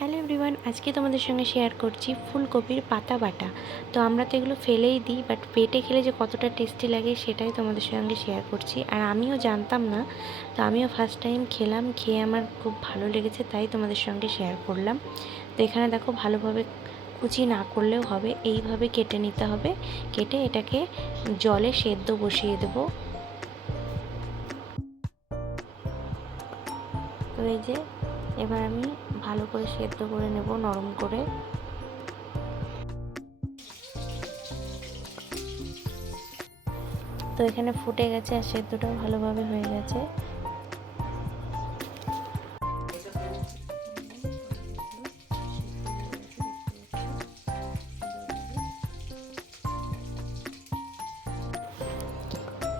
Hello everyone, আজকে তোমাদের সঙ্গে শেয়ার করছি ফুলকপির পাতা বাটা। তো আমরা তো এগুলো ফেলেই দিই, বাট বেটে খেলে যে কতটা টেস্টি লাগে সেটাই তোমাদের সঙ্গে শেয়ার করছি। আর আমিও জানতাম না, তো আমিও ফার্স্ট টাইম খেলাম, খেয়ে আমার খুব ভালো লেগেছে, তাই তোমাদের সঙ্গে শেয়ার করলাম। তো এখানে দেখো, ভালোভাবে কুচি না করলেও হবে, এইভাবে কেটে নিতে হবে। কেটে এটাকে জলে সেদ্ধ বসিয়ে দেবো। তো এই যে এবার আমি ভালো করে সেদ্ধ করে নেব, নরম করে। তো এখানে ফুটে গেছে আর সেদ্ধটাও ভালোভাবে হয়ে গেছে।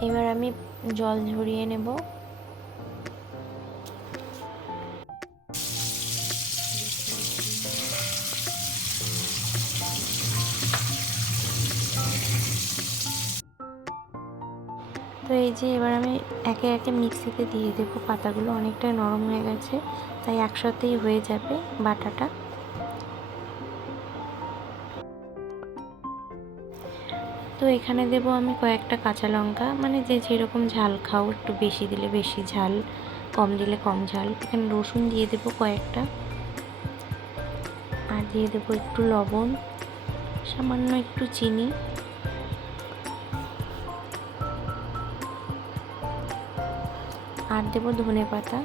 এবার আমি জল ঝরিয়ে নেব। তো এই যে এবার আমি একে একে মিক্সিতে দিয়ে দেবো। পাতাগুলো অনেকটাই নরম হয়ে গেছে, তাই একসাথেই হয়ে যাবে বাটাটা। তো এখানে দেব আমি কয়েকটা কাঁচা লঙ্কা, মানে যে যেরকম ঝাল খাও, একটু বেশি দিলে বেশি ঝাল, কম দিলে কম ঝাল। এখানে রসুন দিয়ে দেবো কয়েকটা, আর দিয়ে দেবো একটু লবণ, সামান্য একটু চিনি, আর দেবো ধনেপাতা।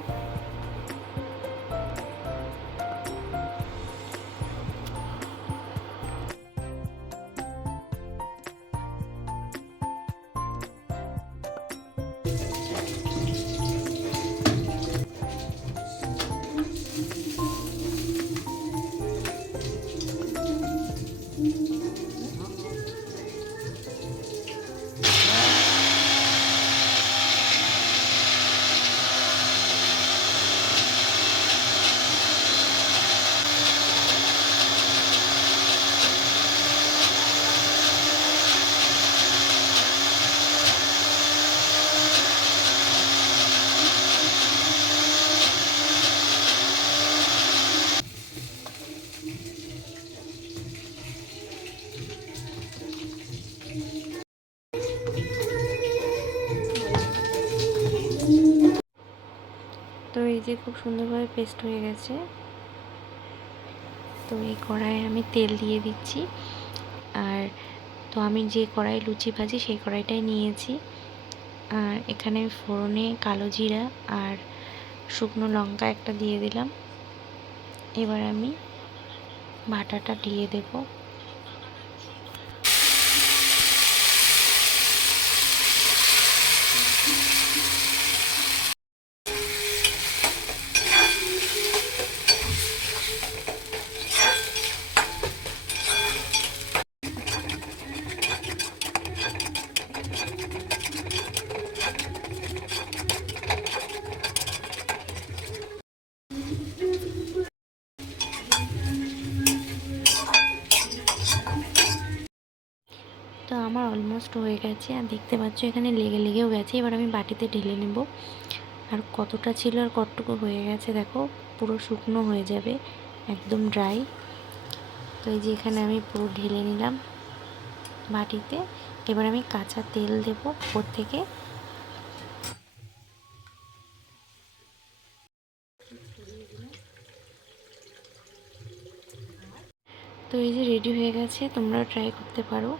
তো এই যে খুব সুন্দরভাবে পেস্ট হয়ে গেছে। তো এই কড়াইয়ে আমি তেল দিয়ে দিচ্ছি। আর তো আমি যে কড়াই লুচি ভাজি সেই কড়াইটাই নিয়েছি। আর এখানে ফোড়নে কালো জিরা আর শুকনো লঙ্কা একটা দিয়ে দিলাম। এবার আমি বাটাটা দিয়ে দেবো। তো আমার অলমোস্ট হয়ে গেছে, আর দেখতে পাচ্ছ এখানে লেগেও গেছে। এবার আমি বাটিতে ঢেলে নেব। আর কতটা ছিল আর কতটুকু হয়ে গেছে দেখো, পুরো শুকনো হয়ে যাবে, একদম ড্রাই। তো এই যে এখানে আমি পুরো ঢেলে নিলাম বাটিতে। এবার আমি কাঁচা তেল দেবো উপর থেকে। তো এই যে রেডি হয়ে গেছে, তোমরা ট্রাই করতে পারো।